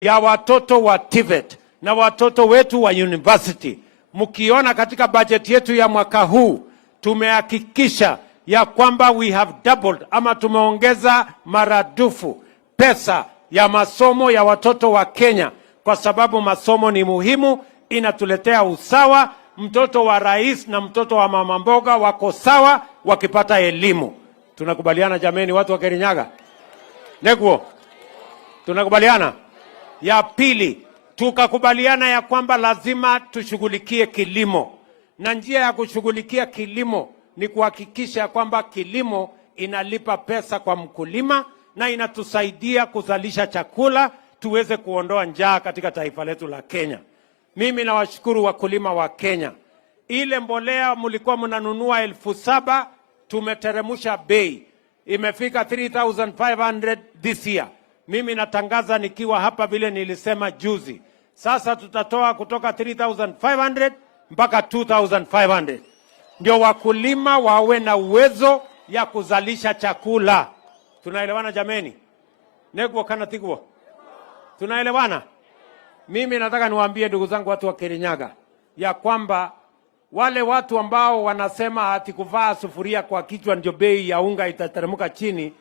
ya watoto wa TVET na watoto wetu wa university. Mkiona katika bajeti yetu ya mwaka huu tumehakikisha ya kwamba we have doubled ama tumeongeza maradufu pesa ya masomo ya watoto wa Kenya, kwa sababu masomo ni muhimu, inatuletea usawa. Mtoto wa rais na mtoto wa mama mboga wako sawa wakipata elimu. Tunakubaliana jameni, watu wa Kirinyaga? Negwo, tunakubaliana? Ya pili, tukakubaliana ya kwamba lazima tushughulikie kilimo, na njia ya kushughulikia kilimo ni kuhakikisha kwamba kilimo inalipa pesa kwa mkulima na inatusaidia kuzalisha chakula tuweze kuondoa njaa katika taifa letu la Kenya. Mimi nawashukuru wakulima wa Kenya. Ile mbolea mlikuwa mnanunua 7,000 tumeteremusha bei. Imefika 3,500 this year. Mimi natangaza nikiwa hapa vile nilisema juzi. Sasa tutatoa kutoka 3,500 mpaka 2,500. Ndio wakulima wawe na uwezo ya kuzalisha chakula. Tunaelewana jameni? Negwo kana tigwo? Tunaelewana? Mimi nataka niwaambie ndugu zangu watu wa Kirinyaga ya kwamba wale watu ambao wanasema ati kuvaa sufuria kwa kichwa ndio bei ya unga itateremka chini,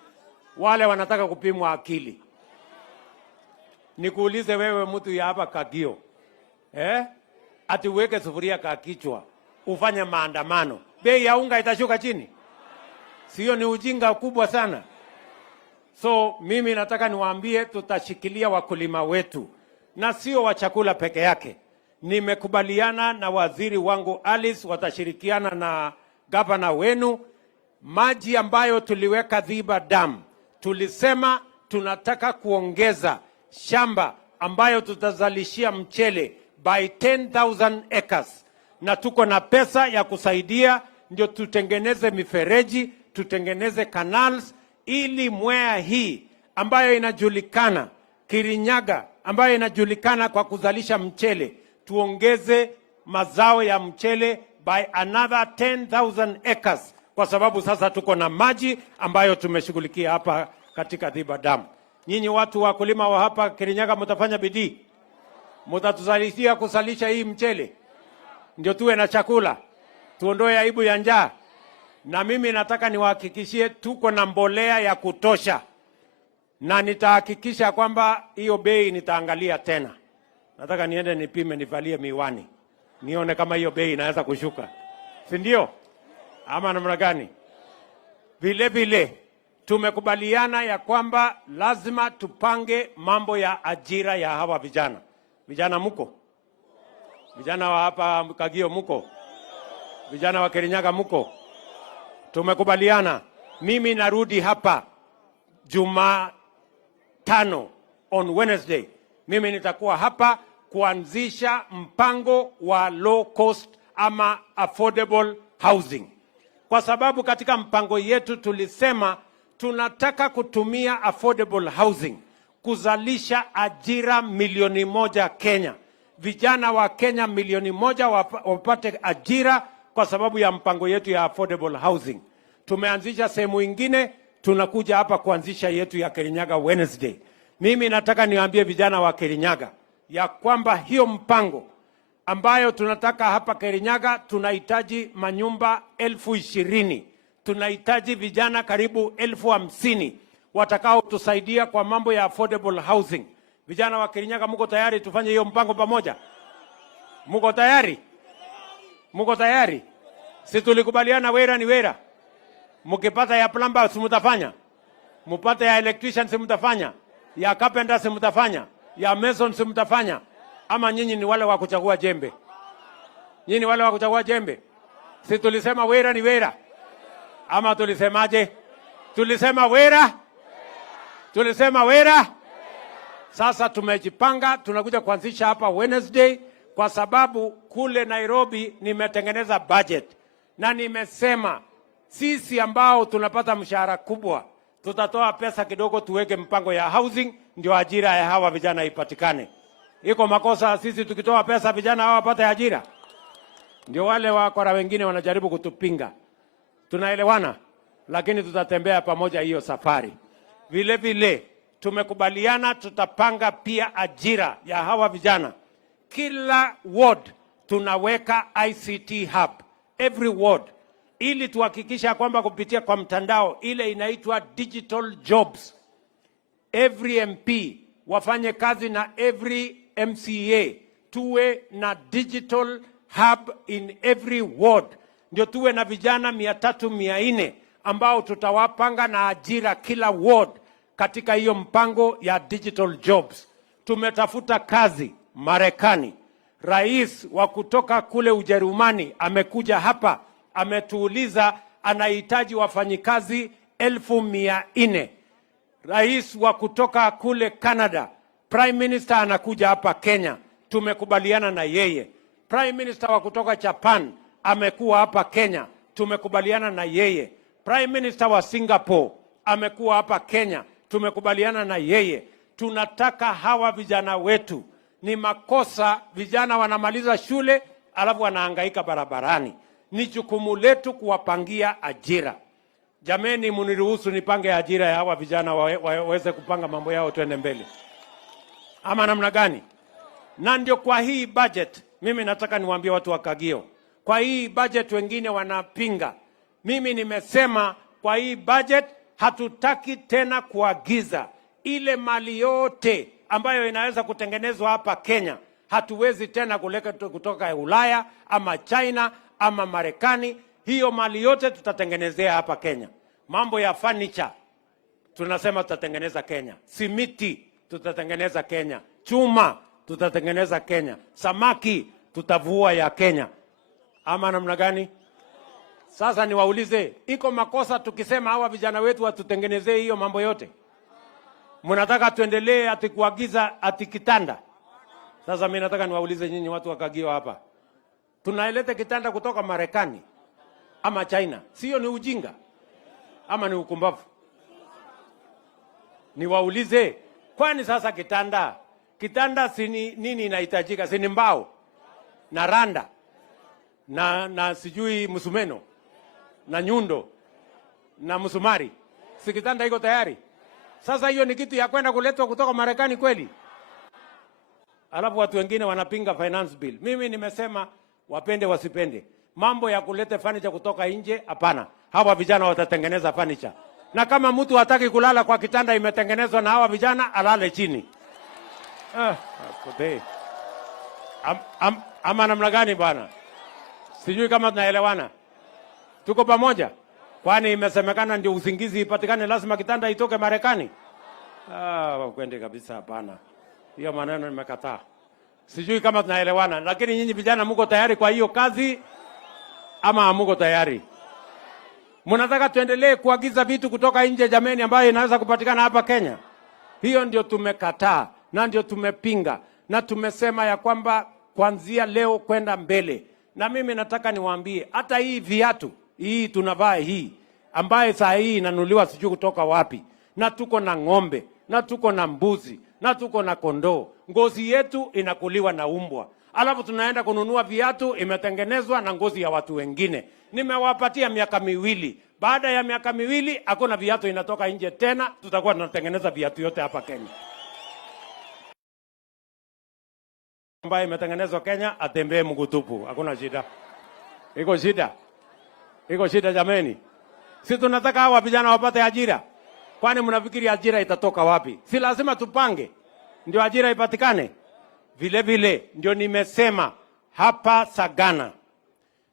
wale wanataka kupimwa akili. Nikuulize wewe mtu ya hapa Kagio, ati uweke sufuria kwa kichwa ufanye maandamano, bei ya unga itashuka chini? Sio? Ni ujinga kubwa sana. So mimi nataka niwaambie tutashikilia wakulima wetu, na sio wa chakula peke yake. Nimekubaliana na waziri wangu Alice, watashirikiana na gavana wenu. Maji ambayo tuliweka Dhiba Dam, tulisema tunataka kuongeza shamba ambayo tutazalishia mchele by 10,000 acres, na tuko na pesa ya kusaidia, ndio tutengeneze mifereji, tutengeneze canals, ili Mwea hii ambayo inajulikana, Kirinyaga ambayo inajulikana kwa kuzalisha mchele, tuongeze mazao ya mchele by another 10,000 acres, kwa sababu sasa tuko na maji ambayo tumeshughulikia hapa katika Dhiba Dam. Nyinyi watu wakulima wa hapa Kirinyaga mtafanya bidii, mtatuzalishia kusalisha hii mchele ndio tuwe na chakula, tuondoe aibu ya njaa. Na mimi nataka niwahakikishie tuko na mbolea ya kutosha, na nitahakikisha kwamba hiyo bei nitaangalia tena. Nataka niende nipime, nivalie miwani, nione kama hiyo bei inaweza kushuka, si ndio? Ama namna gani? Vile vile tumekubaliana ya kwamba lazima tupange mambo ya ajira ya hawa vijana. Vijana muko? Vijana wa hapa Kagio muko? Vijana wa Kirinyaga muko? Tumekubaliana, mimi narudi hapa Jumatano, on Wednesday. Mimi nitakuwa hapa kuanzisha mpango wa low cost ama affordable housing. Kwa sababu katika mpango yetu tulisema tunataka kutumia affordable housing kuzalisha ajira 1,000,000 Kenya. Vijana wa Kenya 1,000,000 wapate ajira kwa sababu ya mpango yetu ya affordable housing. Tumeanzisha sehemu ingine, tunakuja hapa kuanzisha yetu ya Kirinyaga Wednesday. Mimi nataka niwaambie vijana wa Kirinyaga ya kwamba hiyo mpango ambayo tunataka hapa Kirinyaga, tunahitaji manyumba 20,000. Tunahitaji vijana karibu 50,000 watakao tusaidia kwa mambo ya affordable housing. Vijana wa Kirinyaga mko tayari tufanye hiyo mpango pamoja? Mko tayari? Mko tayari? Si tulikubaliana wera ni wera? Mkipata ya plumber si mtafanya? Mpate ya electrician si mtafanya? Ya carpenter si mtafanya? Ya mason si mtafanya? Ama nyinyi ni wale wa kuchagua jembe? Nyinyi ni wale wa kuchagua jembe? Si tulisema wera ni wera? Ama tulisemaje? Tulisema wera? Tulisema wera? Sasa tumejipanga, tunakuja kuanzisha hapa Wednesday, kwa sababu kule Nairobi nimetengeneza budget na nimesema sisi ambao tunapata mshahara kubwa tutatoa pesa kidogo tuweke mpango ya housing, ndio ajira ya hawa vijana ipatikane. Iko makosa sisi tukitoa pesa vijana hawa wapate ajira? Ndio wale wakora wengine wanajaribu kutupinga. Tunaelewana? Lakini tutatembea pamoja hiyo safari. Vile vile tumekubaliana tutapanga pia ajira ya hawa vijana. Kila ward tunaweka ICT hub, every ward, ili tuhakikisha kwamba kupitia kwa mtandao ile inaitwa digital jobs, every MP wafanye kazi na every MCA, tuwe na digital hub in every ward, ndio tuwe na vijana 300-400 ambao tutawapanga na ajira kila ward katika hiyo mpango ya digital jobs. Tumetafuta kazi Marekani. Rais wa kutoka kule Ujerumani amekuja hapa, ametuuliza anahitaji wafanyikazi 1,400. Rais wa kutoka kule Canada, Prime Minister anakuja hapa Kenya, tumekubaliana na yeye. Prime Minister wa kutoka Japan amekuwa hapa Kenya, tumekubaliana na yeye. Prime Minister wa Singapore amekuwa hapa Kenya, tumekubaliana na yeye. Tunataka hawa vijana wetu, ni makosa vijana wanamaliza shule alafu wanahangaika barabarani. Ni jukumu letu kuwapangia ajira. Jameni, muniruhusu nipange ajira ya hawa vijana waweze kupanga mambo yao tuende mbele. Ama namna gani? Na ndio kwa hii budget, mimi nataka niwaambie watu wa Kagio, kwa hii budget wengine wanapinga. Mimi nimesema kwa hii budget hatutaki tena kuagiza ile mali yote ambayo inaweza kutengenezwa hapa Kenya. Hatuwezi tena kuleta kutoka Ulaya ama China ama Marekani. Hiyo mali yote tutatengenezea hapa Kenya. Mambo ya furniture tunasema tutatengeneza Kenya. Simiti tutatengeneza Kenya. Chuma tutatengeneza Kenya. Samaki tutavua ya Kenya. Ama namna gani? Sasa niwaulize, iko makosa tukisema hawa vijana wetu watutengenezee hiyo mambo yote? Mnataka tuendelee ati kuagiza ati kitanda? Sasa mimi nataka niwaulize nyinyi watu wa Kagio hapa. Tunaileta kitanda kutoka Marekani ama China? Sio ni ujinga ama ni ukumbavu? Niwaulize, kwani sasa kitanda sini nini inahitajika? Sini mbao na randa na sijui msumeno na nyundo na msumari. Si kitanda iko tayari? Sasa hiyo ni kitu ya kwenda kuletwa kutoka Marekani kweli? Alafu watu wengine wanapinga finance bill. Mimi nimesema wapende wasipende, mambo ya kuleta furniture kutoka nje hapana. Hawa vijana watatengeneza furniture. Na kama mtu hataki kulala kwa kitanda imetengenezwa na hawa vijana, alale chini. Ama namna gani bwana? Sijui kama tunaelewana. Tuko pamoja? Kwani imesemekana ndio usingizi ipatikane lazima kitanda itoke Marekani? Kwende kabisa hapana. Hiyo maneno nimekataa. Sijui kama tunaelewana, lakini nyinyi vijana mko tayari kwa hiyo kazi ama hamuko tayari? Mnataka tuendelee kuagiza vitu kutoka nje jameni ambayo inaweza kupatikana hapa Kenya? Hiyo ndio tumekataa na ndio tumepinga, na tumesema ya kwamba kuanzia leo kwenda mbele. Na mimi nataka niwaambie, hata hii viatu hii tunavaa hii ambaye saa hii inanuliwa sijui kutoka wapi, na tuko na ng'ombe na tuko na mbuzi na tuko na kondoo, ngozi yetu inakuliwa na umbwa, alafu tunaenda kununua viatu imetengenezwa na ngozi ya watu wengine. Nimewapatia miaka 2. Baada ya miaka 2 hakuna viatu inatoka nje tena, tutakuwa tunatengeneza viatu yote hapa Kenya. Ambaye imetengenezwa Kenya atembee mguu tupu, hakuna shida. Iko shida? Iko shida jameni? Si tunataka hawa vijana wapate ajira. Kwani mnafikiri ajira itatoka wapi? Si lazima tupange ndio ajira ipatikane? Vile vile ndio nimesema hapa Sagana,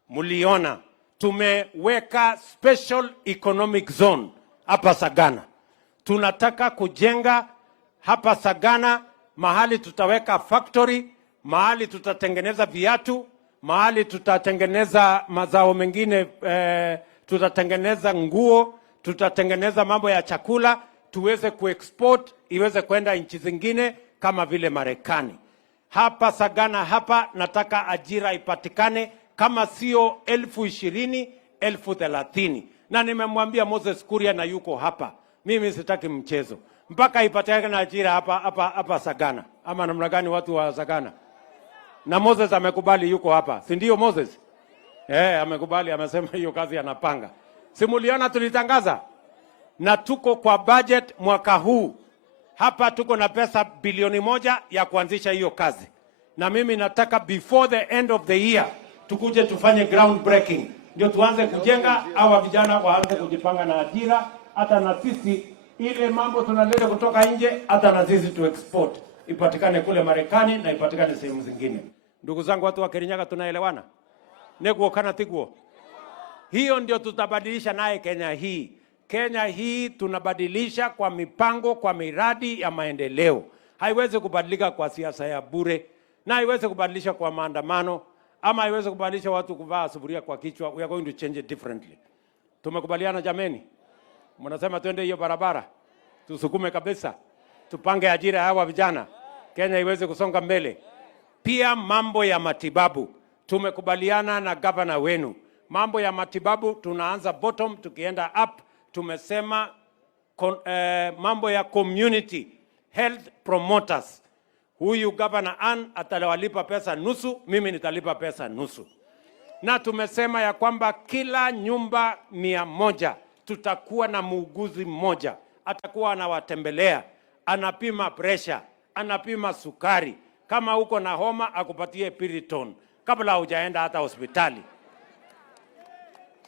muliona tumeweka special economic zone hapa Sagana. Tunataka kujenga hapa Sagana mahali tutaweka factory, mahali tutatengeneza viatu, mahali tutatengeneza mazao mengine, tutatengeneza nguo, tutatengeneza mambo ya chakula, tuweze kuexport iweze kwenda nchi zingine kama vile Marekani. Hapa Sagana hapa nataka ajira ipatikane, kama sio 20,000, 30,000. Na nimemwambia Moses Kuria na yuko hapa, mimi sitaki mchezo mpaka ipatikane ajira hapa Sagana. Ama namna gani watu wa Sagana? Na Moses amekubali, yuko hapa, si ndio Moses? Amekubali, amesema hiyo kazi anapanga. Simuliona tulitangaza, na tuko kwa budget mwaka huu Hapa tuko na pesa bilioni 1 ya kuanzisha hiyo kazi, na mimi nataka before the end of the year tukuje tufanye ground breaking, ndio tuanze kujenga, hawa vijana waanze kujipanga na ajira, hata na sisi ile mambo tunaleta kutoka nje, hata na sisi tu export ipatikane kule Marekani na ipatikane sehemu zingine. Ndugu zangu, watu wa Kirinyaga, tunaelewana? Neguo kana tiguo? Hiyo ndio tutabadilisha naye Kenya hii. Kenya hii tunabadilisha kwa mipango, kwa miradi ya maendeleo. Haiwezi kubadilika kwa siasa ya bure, na haiwezi kubadilisha kwa maandamano, ama haiwezi kubadilisha watu kuvaa sufuria kwa kichwa. We are going to change it differently. Tumekubaliana jameni? Mnasema twende hiyo barabara, tusukume kabisa, tupange ajira ya hawa vijana, Kenya iweze kusonga mbele. Pia mambo ya matibabu, tumekubaliana na gavana wenu. Mambo ya matibabu tunaanza bottom tukienda up. Tumesema mambo ya community health promoters, huyu gavana Ann atawalipa pesa nusu, mimi nitalipa pesa nusu. Na tumesema ya kwamba kila nyumba 100 tutakuwa na muuguzi mmoja, atakuwa anawatembelea, anapima pressure, anapima sukari. Kama uko na homa akupatie Piriton kabla hujaenda hata hospitali.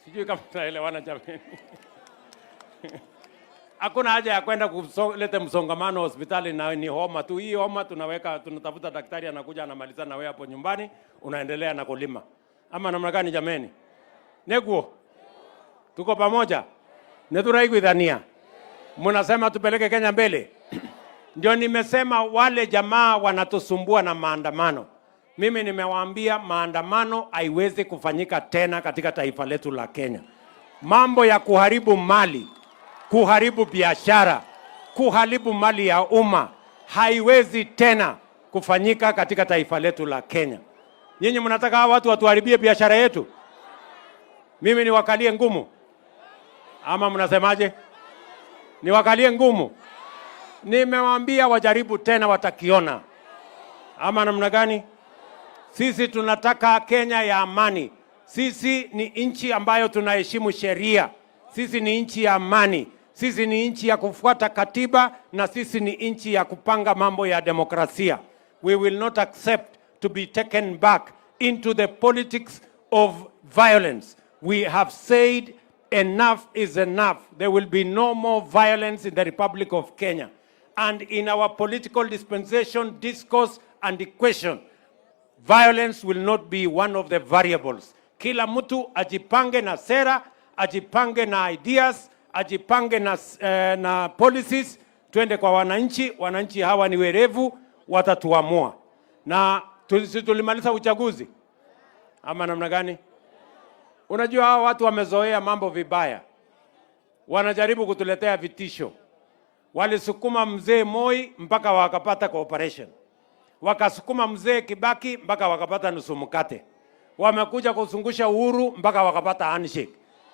Sijui kama tunaelewana jamani. Hakuna haja ya kwenda kuleta msongamano hospitali na ni homa tu. Hii homa tunatafuta daktari anakuja anamaliza na wewe hapo nyumbani, unaendelea na kulima. Ama namna gani jameni? Neguo. Tuko pamoja? Githurai kuidhania. Mnasema tupeleke Kenya mbele. Ndio nimesema wale jamaa wanatusumbua na maandamano. Mimi nimewaambia maandamano haiwezi kufanyika tena katika taifa letu la Kenya. Mambo ya kuharibu mali, kuharibu biashara, kuharibu mali ya umma haiwezi tena kufanyika katika taifa letu la Kenya. Nyinyi mnataka hawa watu watuharibie biashara yetu? Mimi niwakalie ngumu? Ama mnasemaje? Niwakalie ngumu? Nimewaambia wajaribu tena, watakiona. Ama namna gani? Sisi tunataka Kenya ya amani. Sisi ni nchi ambayo tunaheshimu sheria. Sisi ni nchi ya amani. Sisi ni nchi ya kufuata katiba, na sisi ni nchi ya kupanga mambo ya demokrasia. We will not accept to be taken back into the politics of violence. We have said enough is enough. There will be no more violence in the Republic of Kenya. And in our political dispensation, discourse and equation, violence will not be one of the variables. Kila mtu ajipange na sera, ajipange na ideas, ajipange na policies, twende kwa wananchi. Wananchi hawa ni werevu, watatuamua. Na tulimaliza uchaguzi. Ama namna gani? Unajua hawa watu wamezoea mambo vibaya. Wanajaribu kutuletea vitisho. Walisukuma mzee Moi mpaka wakapata cooperation. Wakasukuma mzee Kibaki mpaka wakapata nusu mkate. Wamekuja kuzungusha Uhuru mpaka wakapata handshake.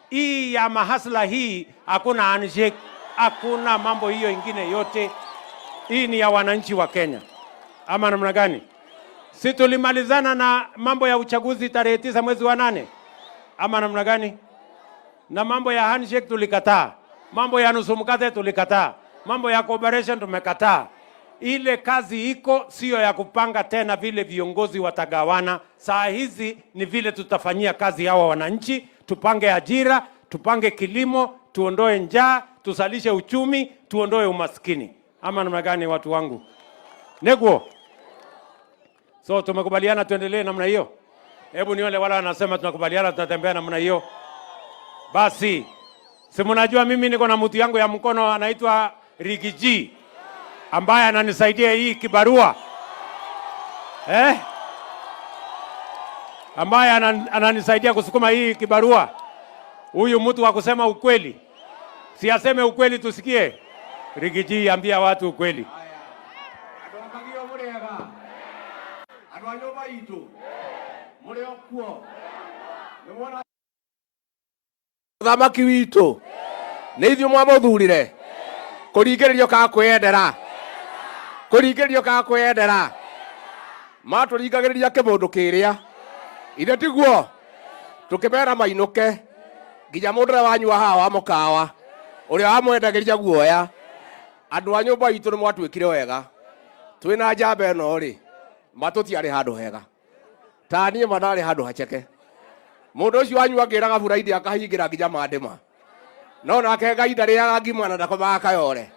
Hii ya mahasla hii hakuna handshake, hakuna mambo hiyo ingine yote. Hii ni ya wananchi wa Kenya. Ama namna gani? Si tulimalizana na mambo ya uchaguzi tarehe 9 mwezi wa 8? Ama namna gani? Na mambo ya handshake tulikataa. Mambo ya nusu mkate tulikataa. Mambo ya cooperation tumekataa. Ile kazi iko, sio ya kupanga tena vile viongozi watagawana. Saa hizi ni vile tutafanyia kazi hawa wananchi, tupange ajira, tupange kilimo, tuondoe njaa, tusalishe uchumi, tuondoe umaskini. Ama namna gani watu wangu? Neguo. So tumekubaliana tuendelee namna hiyo. Hebu nione wala wanasema tunakubaliana tutatembea namna hiyo. Basi, si mnajua mimi niko na mtu yangu ya mkono anaitwa Rigiji, ambaye ananisaidia hii kibarua. Ambaye ananisaidia kusukuma hii kibarua. Huyu mtu wa kusema ukweli. Si aseme ukweli tusikie. Rigiji, ambia watu ukweli. Thamaki witũ nĩ ithuĩ mwamuthurire kũringĩrĩrio kana kwĩyendera, kũringĩrĩrio kana kwĩyendera. Matũringagĩrĩria kĩmũndũ kĩrĩa ithe tiguo, tũkĩmera mainũke nginya mũndũ ũrĩa wanyua hawa wa mũkawa, ũrĩa wamwendagĩria guoya andu a nyumba itu ni mwatwikire wega twina njamba eno ri matutiari handu hega tani manari handu hacheke mundu ucio wanyu angiraga buraidi akahingira nginya mandima no nake Ngai ndariaga ngima na ndakomaga kayore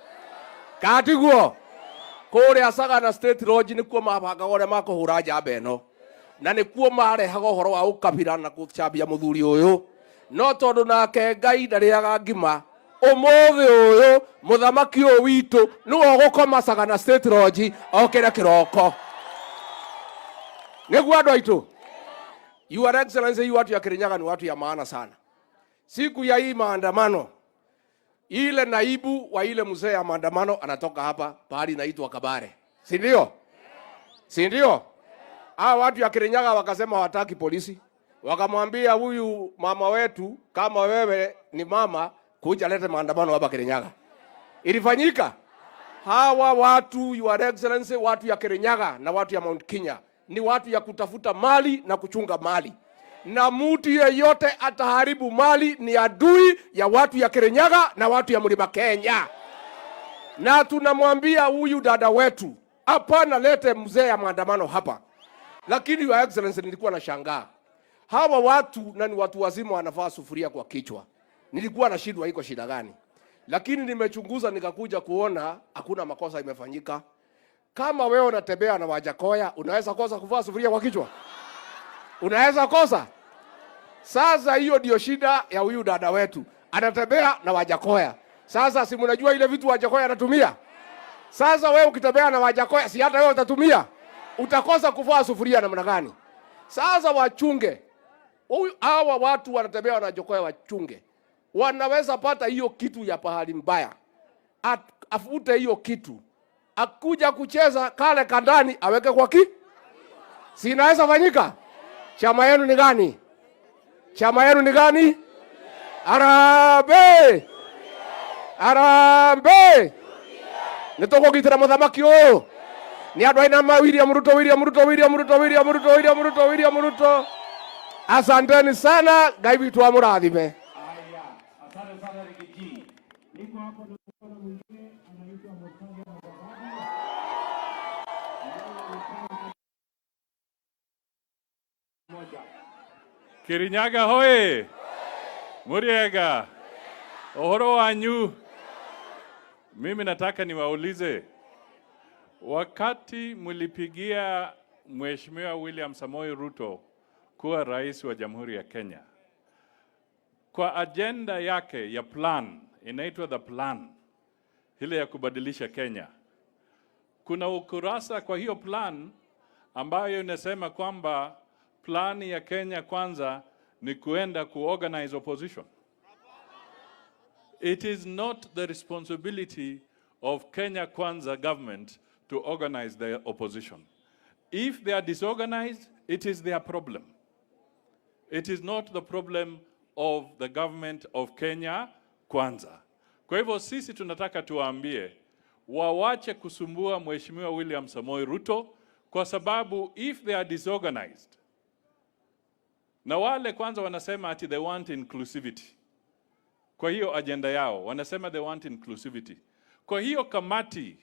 katiguo kuria Sagana State Lodge ni kuo mabanga gore makuhura njamba eno na ni kuo marehaga uhoro wa ukabira na kuchambia muthuri uyu no tondu nake Ngai ndariaga ngima umuthi uyu muthamaki uyu witu niwe gukoma Sagana State Lodge okira kiroko niguo andu aitu. Your Excellency, you watu ya Kirinyaga ni watu ya maana sana. Siku ya hii maandamano, ile naibu wa ile mzee ya maandamano anatoka hapa pahali inaitwa Kabare. Si ndio? Si ndio? Hao watu ya Kirinyaga wakasema hawataki polisi. Wakamwambia huyu mama wetu, kama wewe ni mama, kuja lete maandamano hapa Kirinyaga. Ilifanyika? Hawa watu, Your Excellency, watu ya Kirinyaga na watu ya Mount Kenya ni watu ya kutafuta mali na kuchunga mali. Na mtu yeyote ataharibu mali ni adui ya watu ya Kirinyaga na watu ya Mlima Kenya. Na tunamwambia huyu dada wetu, hapana lete mzee ya maandamano hapa. Lakini Your Excellency, nilikuwa na shangaa. Hawa watu na ni watu wazima wanavaa sufuria kwa kichwa. Nilikuwa na shida, iko shida gani? Lakini nimechunguza nikakuja kuona hakuna makosa imefanyika. Kama wewe unatembea na Wajakoya, unaweza kosa kuvaa sufuria kwa kichwa? Unaweza kosa? Sasa hiyo ndio shida ya huyu dada wetu. Anatembea na Wajakoya. Sasa si mnajua ile vitu Wajakoya anatumia? Sasa wewe ukitembea na Wajakoya, si hata wewe utatumia? Utakosa kuvaa sufuria namna gani? Sasa wachunge. Hawa watu wanatembea na Wajakoya, wachunge. Wanaweza pata hiyo kitu ya pahali mbaya. Afute hiyo kitu. Akuja kucheza kale kandani aweke kwa si inaweza fanyika? Chama yenu ni gani? Chama yenu ni gani? Arambe! Arambe! Nitoko gitira muthamaki uyu. Ni andu aina ma William Ruto, William Ruto, William Ruto, William Ruto, William Ruto, William Ruto. Asanteni sana, Ngai witu amurathime. Aya, asante sana Rigiji. Niko hapo na mkono mwingine anaitwa Kirinyaga hoye! Murang'a! Ohoro wanyu! Mimi nataka niwaulize, wakati mlipigia Mheshimiwa William Samoei Ruto kuwa rais wa Jamhuri ya Kenya, kwa agenda yake ya plan, inaitwa the plan, ile ya kubadilisha Kenya, kuna ukurasa kwa hiyo plan ambayo inasema kwamba plan ya Kenya kwanza ni kuenda kuorganize opposition. It is not the responsibility of Kenya Kwanza government to organize the opposition. If they are disorganized, it is their problem. It is not the problem of the government of Kenya Kwanza. Kwa hivyo sisi tunataka tuwaambie wawache kusumbua Mheshimiwa William Samoei Ruto, kwa sababu if they are disorganized, na wale kwanza wanasema ati they want inclusivity. Kwa hiyo agenda yao wanasema they want inclusivity. Kwa hiyo kamati,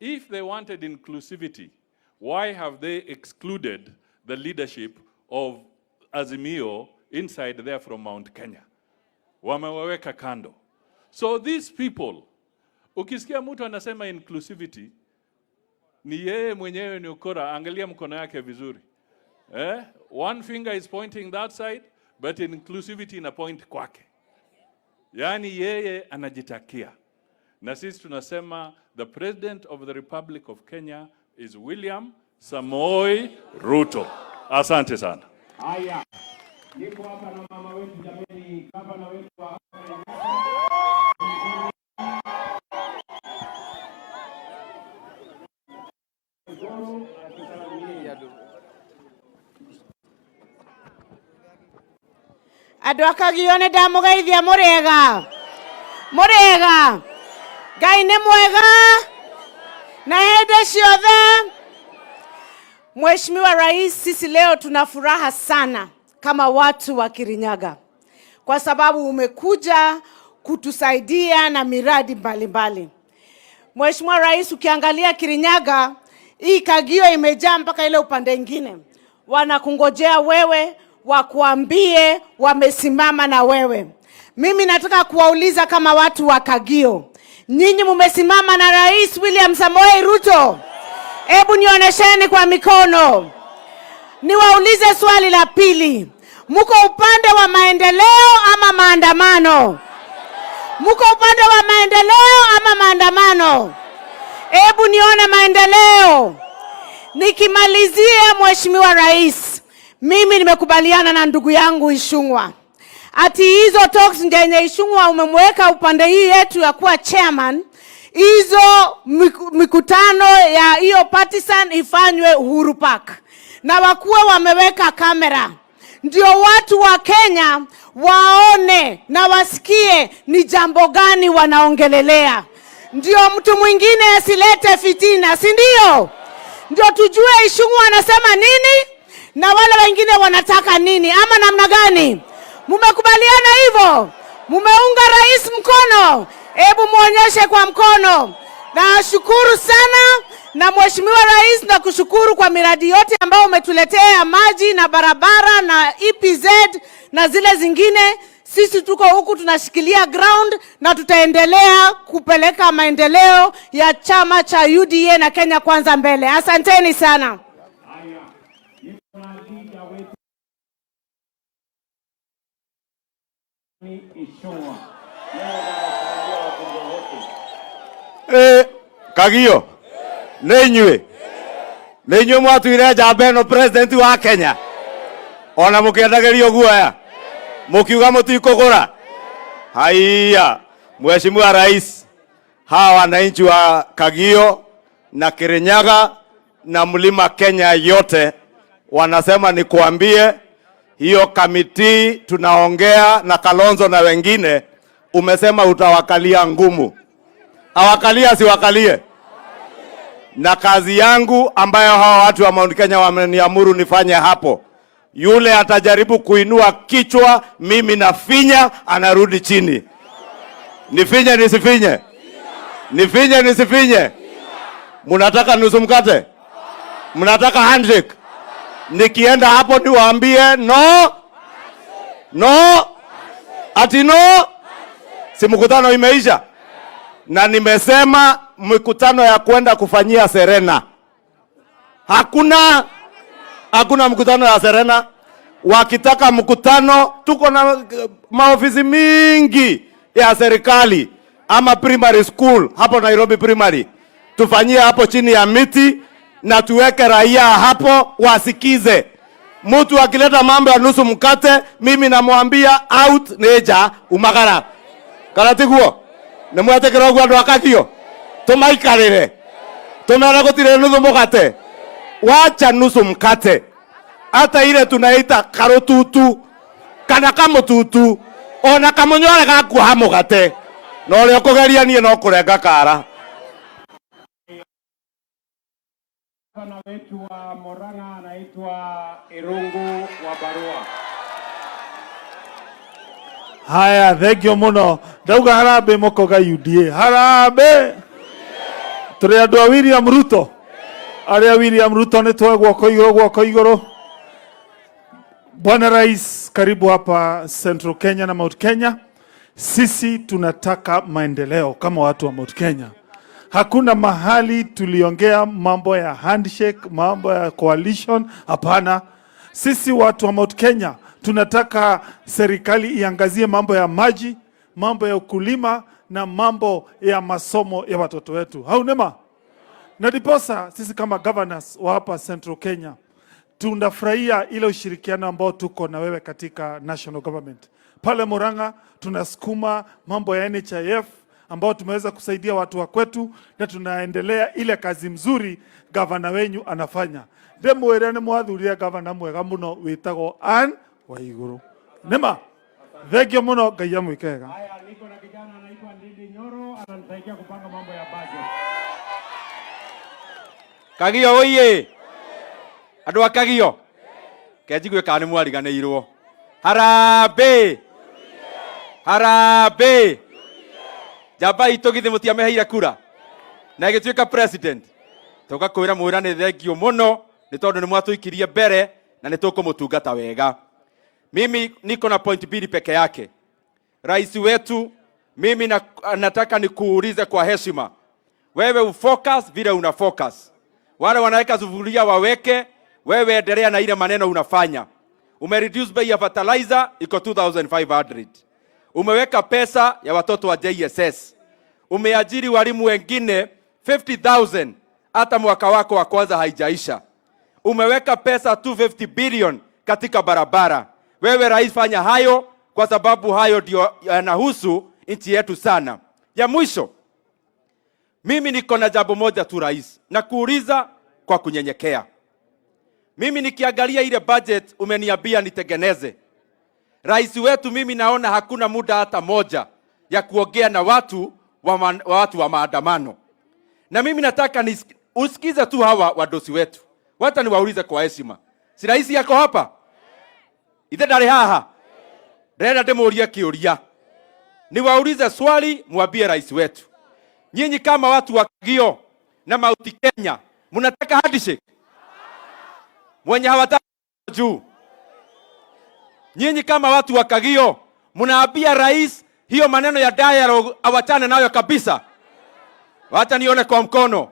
if they wanted inclusivity, why have they excluded the leadership of Azimio inside there from Mount Kenya? Wamewaweka kando. So these people, ukisikia mtu anasema inclusivity, ni yeye mwenyewe ni ukora, angalia mkono yake vizuri. One finger is pointing that side, but inclusivity ina point kwake. Yani yeye anajitakia. Na sisi tunasema the President of the Republic of Kenya is William Samoei Ruto. Asante sana. Haya. Niko hapa na mama wetu jameni, gavana wetu wa hapa. Andu akagio ni ndamugeithia Murang'a. Murang'a. Ngai ni mwega. Na hende ciothe. Mheshimiwa Rais, sisi leo tuna furaha sana kama watu wa Kirinyaga, kwa sababu umekuja kutusaidia na miradi mbalimbali. Mheshimiwa Rais, ukiangalia Kirinyaga, hii Kagio imejaa mpaka ile upande mwingine. Wanakungojea wewe, wakuambie wamesimama na wewe. Mimi nataka kuwauliza kama watu wa Kagio, nyinyi mumesimama na Rais William Samoei Ruto? Hebu nionyesheni kwa mikono. Niwaulize swali la pili. Muko upande wa maendeleo ama maandamano? Muko upande wa maendeleo ama maandamano? Hebu nione maendeleo. Nikimalizia, Mheshimiwa Rais, mimi nimekubaliana na ndugu yangu Ishungwa. Ati hizo talks njenye Ishungwa umemweka upande hii yetu ya kuwa chairman, hizo mikutano ya hiyo partisan ifanywe Uhuru Park. Na wakuwe wameweka kamera. Ndio watu wa Kenya waone na wasikie ni jambo gani wanaongelelea. Ndio mtu mwingine asilete fitina, si ndio? Ndio tujue Ishungwa anasema nini na wale wengine wanataka nini, ama namna gani? Mumekubaliana hivyo? Mumeunga rais mkono? Hebu muonyeshe kwa mkono. Nashukuru sana. Na Mheshimiwa Rais, na kushukuru kwa miradi yote ambayo umetuletea, maji na barabara na EPZ na zile zingine. Sisi tuko huku tunashikilia ground na tutaendelea kupeleka maendeleo ya chama cha UDA na Kenya Kwanza mbele. Asanteni sana. Kagio Nenywe mwatuire njamba ĩno president wa Kenya. Ona mũkĩendagerio guoya. Mũkiuga mũtikũgũra. Haiya, Mheshimiwa Rais, hawa wananchi wa Kagio na Kirinyaga na Mlima Kenya yote wanasema nikuambie, hiyo kamiti tunaongea na Kalonzo na wengine, umesema utawakalia ngumu. Awakalia siwakalie. Na kazi yangu ambayo hawa watu wa Mount Kenya wameniamuru nifanye hapo, yule atajaribu kuinua kichwa, mimi nafinya, anarudi chini. Nifinye nisifinye? Nifinye nisifinye? Munataka nusu mkate? Munataka handshake? Nikienda hapo niwaambie no? No? Ati no? Si mkutano imeisha? Na nimesema mkutano ya kwenda kufanyia Serena. Hakuna mkutano ya Serena. Wakitaka mkutano, tuko na maofisi mingi ya serikali ama primary school hapo Nairobi primary. Tufanyie hapo chini ya miti na tuweke raia hapo wasikize. Mtu akileta mambo ya nusu mkate, mimi namwambia out neja umagara. Karatiguo. Nemwatekera gwa ndo Kagio. Tumaikarire. Tumera gutire nusu mkate. Wacha nusu mkate. Hata ile tunaita karotutu kana kamututu ona kamunyore gakuha mugate. No rio kugeria nie no kurenga kara. Gavana wetu wa Murang'a anaitwa Irungu wa Barua. Haya, thank you muno. Ndauga harambe mokoga UDA. Harambe. Turi andu a William Ruto. Aria William Ruto ni twegwo guoko iguru. Bwana Rais, karibu hapa Central Kenya na Mount Kenya. Sisi tunataka maendeleo kama watu wa Mount Kenya. Hakuna mahali tuliongea mambo ya handshake, mambo ya coalition, hapana. Sisi watu wa Mount Kenya tunataka serikali iangazie mambo ya maji, mambo ya ukulima na mambo ya masomo ya watoto wetu. Haunema? Na diposa sisi kama governors wa hapa Central Kenya tunafurahia ile ushirikiano ambao tuko na wewe katika national government. Pale Murang'a tunasukuma mambo ya NHIF ambao tumeweza kusaidia watu wa kwetu na tunaendelea ile kazi mzuri gavana wenyu anafanya. Ndemwere ni mwathurire gavana mwega muno witagwo Ann Waiguru. Nema? Thegio muno, Ngai amwikega. Haya, niko na kijana anaitwa Ndindi Nyoro, ananisaidia kupanga mambo ya budget. Kagio oye. Andu a Kagio. Kenjigwe kana mwariganĩirwo. Harambe. Harambe. Jamba itu githi mutiameheire kura. na gĩtuĩka president tugakwĩra mwĩra nĩ thengio mũno nĩ tondũ nĩ mwatũikirie mbere na nĩ tũkũmũtungata wega. Mimi niko na point mbili peke yake. Rais wetu, mimi nataka nikuulize kwa heshima, wewe ufocus vile una focus. Wale wanaweka sufuria waweke, wewe endelea na ile maneno unafanya. Umereduce bei ya fertilizer iko 2500. Umeweka pesa ya watoto wa JSS. Umeajiri walimu wengine 50,000 hata mwaka wako wa kwanza haijaisha. Umeweka pesa 250 billion katika barabara. Wewe rais, fanya hayo kwa sababu hayo ndio yanahusu nchi yetu sana. Ya mwisho, mimi niko na jambo moja tu rais, na kuuliza kwa kunyenyekea. Mimi nikiangalia ile budget umeniambia nitengeneze, rais wetu, mimi naona hakuna muda hata moja ya kuongea na watu wa maandamano. Na mimi nataka usikize tu hawa wadosi wetu. Wacha niwaulize kwa heshima. Si rais yako hapa? Ithe ndari haha. Ndĩrenda ndĩmũrie kĩũria. Niwaulize swali, mwambie rais wetu. Nyinyi kama watu wa Kagio na Mount Kenya, mnataka handshake? Mwenye hawataka juu. Nyinyi kama watu wa Kagio, mnaambia rais hiyo maneno ya dialogue awachane nayo kabisa. Wacha nione kwa mkono.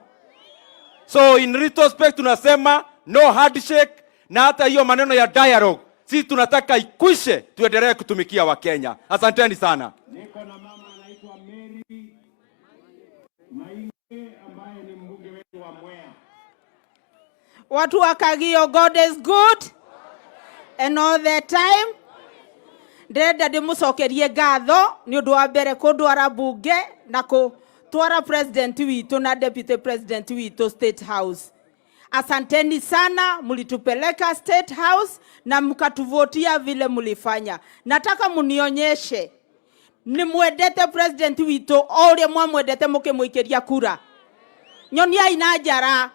So in retrospect tunasema no handshake, na hata hiyo maneno ya dialogue sisi tunataka ikwishe, tuendelee kutumikia Wakenya. Asanteni sana. Niko na mama anaitwa Mary Mainge ambaye ni mbunge wetu wa Mwea. Watu wa Kagio, God is good and all the time. Ndĩrenda ndĩmũcokerie ngatho nĩ ũndũ wa mbere kũndwara bunge na kũtwara president witũ na deputy president witũ State House. Asanteni sana, mlitupeleka State House na mkatuvotia vile mlifanya. Nataka munionyeshe ni mwendete president witũ o ũrĩa mwamwendete mũkĩmũikĩria kura. Nyonia ina njara.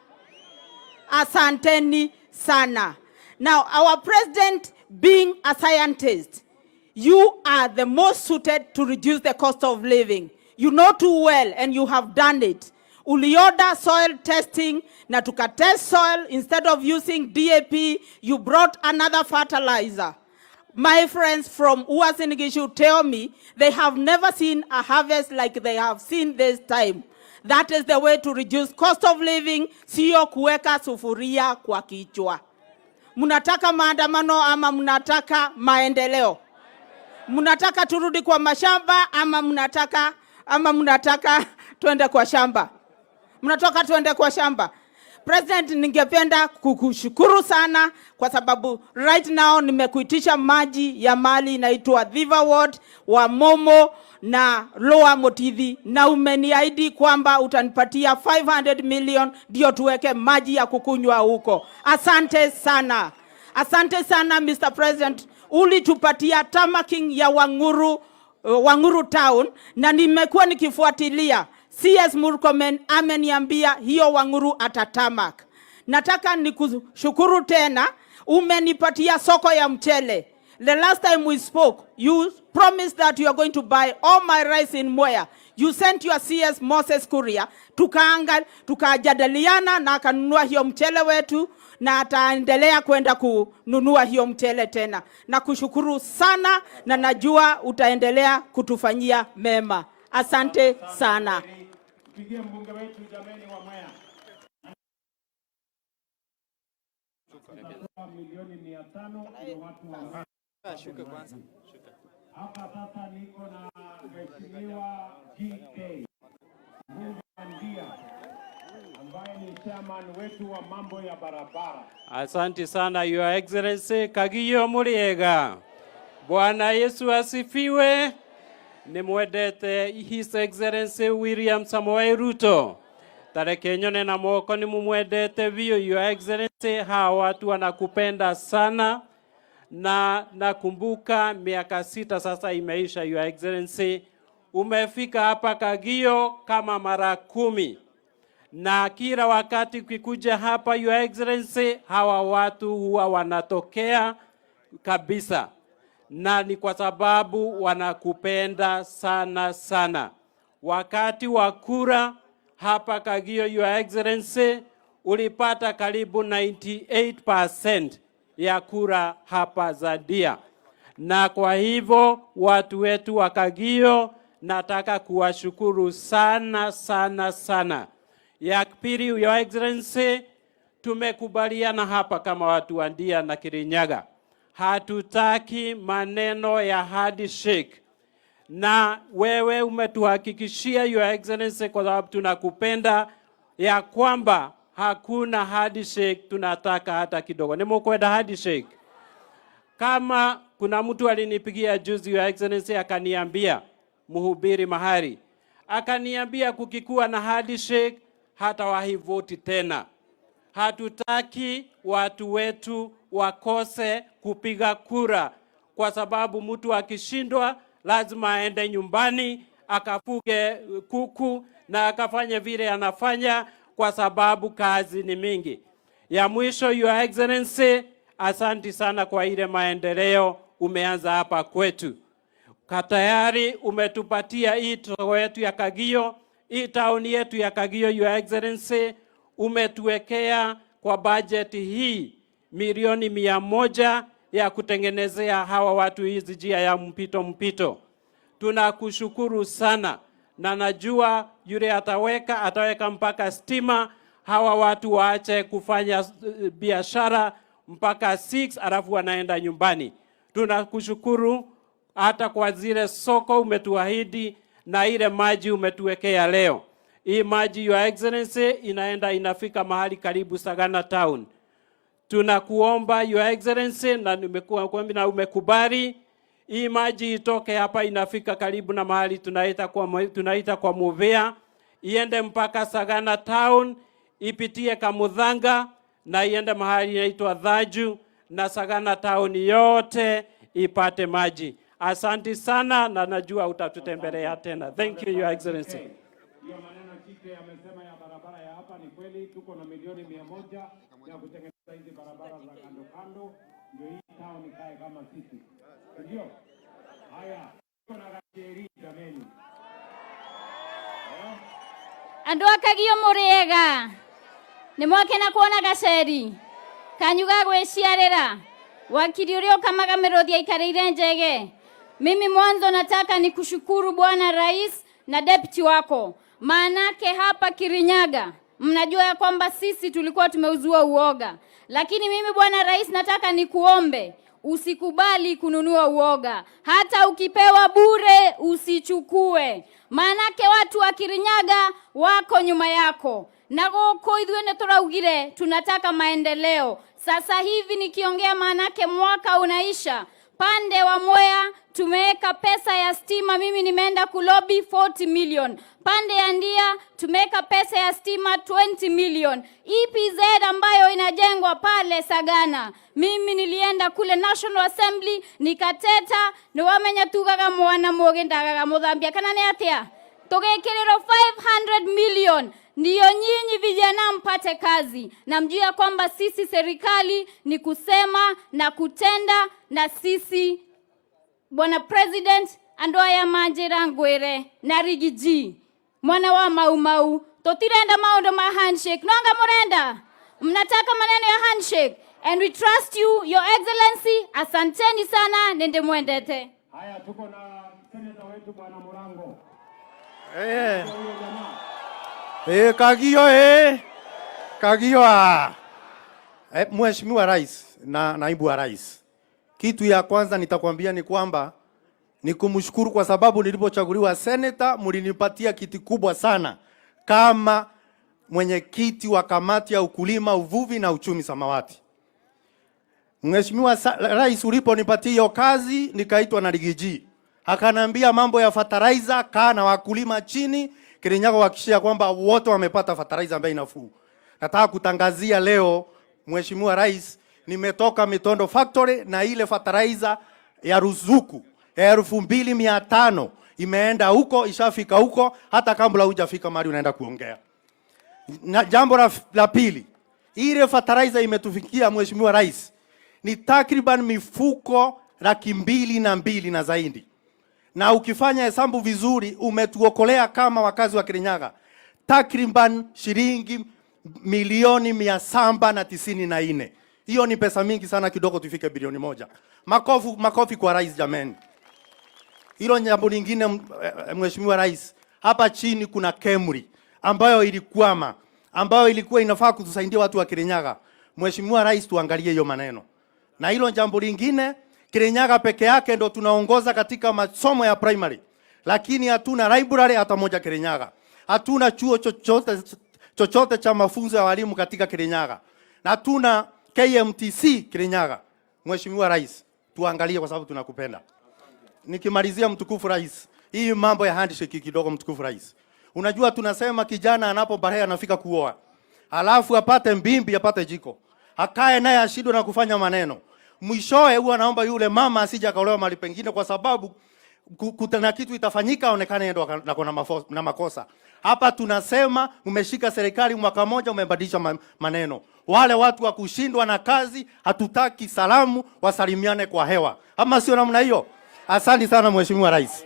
Asanteni sana. Now, our president being a scientist, you are the most suited to reduce the cost of living. You know too well, and you have done it. Ulioda soil testing, na tukatest soil, instead of using DAP, you brought another fertilizer. My friends from Uasin Gishu tell me they have never seen a harvest like they have seen this time. That is the way to reduce cost of living, sio kuweka sufuria kwa kichwa. Munataka maandamano ama munataka maendeleo? Munataka turudi kwa mashamba ama munataka tuende kwa shamba? Mnatoka tuende kwa shamba. President, ningependa kukushukuru sana kwa sababu right now nimekuitisha maji ya mali inaitwa Thiva Ward, wa Momo na Lower Motithi, na umeniahidi kwamba utanipatia 500 million ndio tuweke maji ya kukunywa huko. Asante sana. Asante sana Mr. President. Ulitupatia tamaking ya Wanguru Town na nimekuwa nikifuatilia. CS Murkomen ameniambia hiyo Wanguru atatamak. Nataka nikushukuru tena, umenipatia soko ya mchele. The last time we spoke, you promised that you are going to buy all my rice in Mwea. You sent your CS Moses Kuria, tukajadiliana na akanunua hiyo mchele wetu, na ataendelea kwenda kununua hiyo mchele tena. Na kushukuru sana, na najua utaendelea kutufanyia mema. Asante sana. Pigia mbunge wetu jameni wa Mwea. Milioni 500 ni watu wa Mwea. Shuka kwanza. Hapa sasa niko na Mheshimiwa GK Ndia ambaye ni chairman wetu wa mambo ya barabara. Asante sana Your Excellency. Kagio muriega. Bwana Yesu asifiwe. Nimwendete His Excellency William Ruto. Tareke nyone na moko ni mumwendete vio Your Excellency. Hawa watu wanakupenda sana. Na nakumbuka miaka 6 sasa imeisha Your Excellency. Umefika hapa Kagio kama mara 10. Na kila wakati ukikuja hapa Your Excellency, hawa watu huwa wanatokea kabisa. Na ni kwa sababu wanakupenda sana sana. Wakati wa kura hapa Kagio, Your Excellency, ulipata karibu 98% ya kura hapa za ndia. Na kwa hivyo watu wetu wa Kagio nataka kuwashukuru sana sana sana. Ya pili, Your Excellency, tumekubaliana hapa kama watu wa Ndia na Kirinyaga, hatutaki maneno ya handshake. Na wewe umetuhakikishia Your Excellency, kwa sababu tunakupenda, ya kwamba hakuna handshake tunataka hata kidogo. Nimekwenda handshake. Kama kuna mtu alinipigia juzi, Your Excellency, akaniambia, mhubiri mahali, akaniambia kukikuwa na handshake hata wahivoti tena. Hatutaki watu wetu wakose kupiga kura, kwa sababu mtu akishindwa lazima aende nyumbani akafuge kuku na akafanya vile anafanya, kwa sababu kazi ni mingi. Ya mwisho, Your Excellency, asanti sana kwa ile maendeleo umeanza hapa kwetu. Tayari umetupatia hii togo yetu ya Kagio, hii tauni yetu ya Kagio, Your Excellency, umetuwekea kwa budget hii milioni 100 ya kutengenezea hawa watu hizi njia ya mpito. Tunakushukuru sana, na najua yule ataweka mpaka stima, hawa watu waache kufanya biashara mpaka 6 alafu wanaenda nyumbani. Tunakushukuru hata kwa zile soko umetuahidi na ile maji umetuwekea leo. Hii maji, Your Excellency, inafika mahali karibu Sagana town. Tunakuomba Your Excellency, na umekubali hii maji itoke hapa, inafika karibu na mahali tunaita kwa Muvea, iende mpaka Sagana town, ipitie Kamudhanga na iende mahali inaitwa Dhaju, na Sagana town yote ipate maji. Asante sana, na najua utatutembelea tena. Thank you, Your Excellency. Hiyo maneno Chike amesema ya barabara ya hapa ni kweli, tuko na milioni 100 ya kutengeneza hizi barabara za kando kando, ndio hii town ikae kama city. Ndio? Haya, tuko na gacheri jameni. Andu Kagio muriega. Ni mwake na kuona gaceri. Kanyuga gwiciarira. Wakili urio kamaga mirothia ikareire njege. Mimi mwanzo nataka nikushukuru Bwana Rais na deputy wako. Maanake hapa Kirinyaga mnajua ya kwamba sisi tulikuwa tumeuzua uoga. Lakini mimi Bwana Rais nataka nikuombe usikubali kununua uoga. Hata ukipewa bure usichukue. Maanake watu wa Kirinyaga wako nyuma yako. Na goko ithuene turaugire tunataka maendeleo. Sasa hivi nikiongea maanake mwaka unaisha. Pande wa Mwea tumeweka pesa ya stima, mimi nimeenda kulobi 40 million. Pande ya Ndia tumeweka pesa ya stima 20 million. EPZ ambayo inajengwa pale Sagana, mimi nilienda kule National Assembly nikateta ni wamenya tugaga mwana moge ndagaga muthambia kana ni atia tugekiriro 500 million. Ndiyo nyinyi vijana mpate kazi, na mjua kwamba sisi serikali ni kusema na kutenda, na sisi Bwana President Andoya Manjira Ngwere na Rigiji mwana wa Mau totirenda maondo ma handshake. Nonga murenda mnataka maneno ya handshake, and we trust you, Your Excellency. Asanteni sana, nende muendete. Haya, tuko na seneta wetu Bwana Murango. Kagio Mheshimiwa Rais na naibu wa Rais, kitu ya kwanza nitakwambia ni kwamba ni kumshukuru kwa sababu nilipochaguliwa senator mlinipatia kiti kubwa sana kama mwenyekiti wa kamati ya ukulima, uvuvi na uchumi samawati. Mheshimiwa Rais, uliponipatia hiyo kazi nikaitwa na Rigiji. Akaniambia mambo ya fertilizer, kaa na wakulima chini Kirinyaga wakishia kwamba wote wamepata fertilizer ambayo inafuu. Nataka kutangazia leo Mheshimiwa Rais, nimetoka Mitondo factory na ile fertilizer ya ruzuku 2500 imeenda huko, ishafika huko hata kabla hujafika mahali unaenda kuongea. Na jambo la pili, ile fertilizer imetufikia Mheshimiwa Rais ni takriban mifuko 202 na zaidi. Na ukifanya hesabu vizuri umetuokolea kama wakazi wa Kirinyaga takriban shilingi milioni 794. Hiyo ni pesa mingi sana, kidogo tufike bilioni 1. Makofi kwa rais jameni. Hilo jambo lingine, Mheshimiwa Rais, hapa chini kuna Kemri ambayo ilikwama, ambayo ilikuwa inafaa kutusaidia watu wa Kirinyaga. Mheshimiwa Rais, tuangalie hiyo maneno. Na hilo jambo lingine, Kirinyaga peke yake ndo tunaongoza katika masomo ya primary, lakini hatuna library hata moja Kirinyaga. Hatuna chuo chochote cha mafunzo ya walimu katika Kirinyaga. Na hatuna KMTC Kirinyaga. Mheshimiwa Rais, tuangalie kwa sababu tunakupenda. Nikimalizia, mtukufu Rais, hii mambo ya handshake kidogo, mtukufu Rais. Unajua tunasema kijana anapobaharia anafika kuoa, alafu apate mbimbi, apate jiko, akae naye ashindwe na kufanya maneno, mwishowe huwa naomba yule mama asije akaolewa mahali pengine, kwa sababu kuna kitu itafanyika aonekane ndo na makosa. Hapa tunasema umeshika serikali mwaka moja, umebadilisha maneno. Wale watu wa kushindwa na kazi hatutaki salamu, wasalimiane kwa hewa, ama sio namna hiyo? Asante sana Mheshimiwa Rais.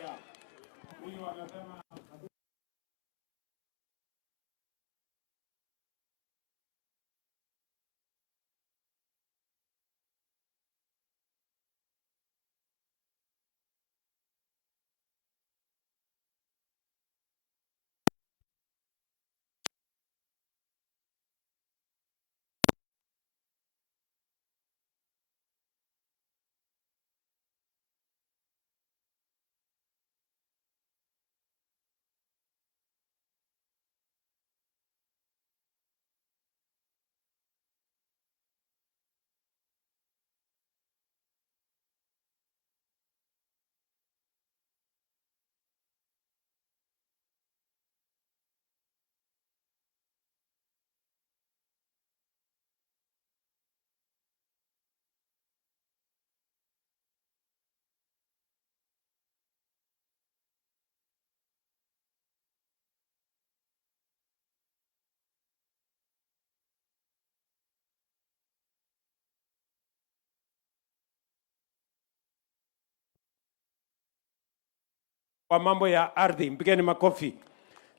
Kwa mambo ya ardhi, mpigeni makofi.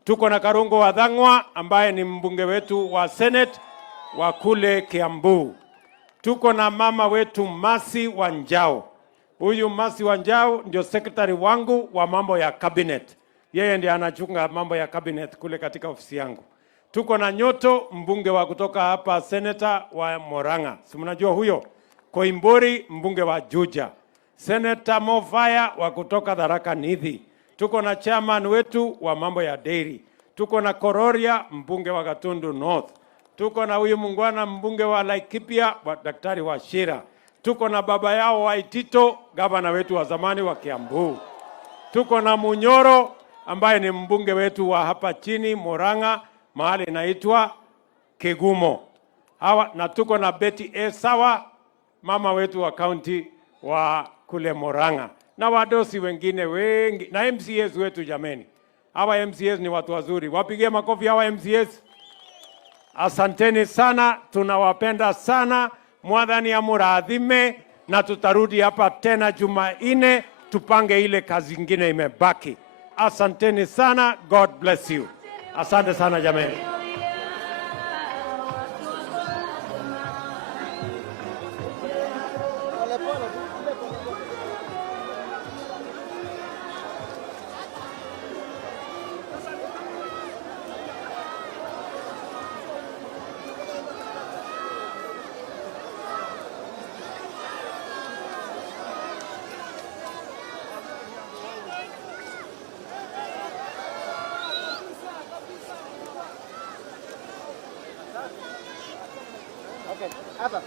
Tuko na Karungo wa Dhang'wa ambaye ni mbunge wetu wa Senate wa kule Kiambu. Tuko na mama wetu Masi Wanjao. Huyu Masi Wanjao ndio secretary wangu wa mambo ya cabinet. Yeye ndiye anachunga mambo ya cabinet kule katika ofisi yangu. Tuko na Nyoto, mbunge wa kutoka hapa, senator wa Murang'a. Si mnajua huyo? Koimburi, mbunge wa Juja. Senator Mofaya wa kutoka Tharaka Nithi. Tuko na chairman wetu wa mambo ya dairy. Tuko na Kororia, mbunge wa Gatundu North. Tuko na huyu mungwana, mbunge wa Laikipia, wa Daktari Wachira. Tuko na baba yao wa Itito, gavana wetu wa zamani wa Kiambu. Tuko na Munyoro ambaye ni mbunge wetu wa hapa chini Murang'a, mahali inaitwa Kegumo. Na tuko na Betty Esawa, mama wetu wa county wa kule Murang'a, na wadosi wengine wengi, na MCS wetu jameni. Hawa MCS ni watu wazuri. Wapigie makofi hawa MCS. Asanteni sana, tunawapenda sana. Mwadhani ya muradhime, na tutarudi hapa tena Jumanne tupange ile kazi nyingine imebaki. Asanteni sana. God bless you. Asante sana jameni. Okay, hapa.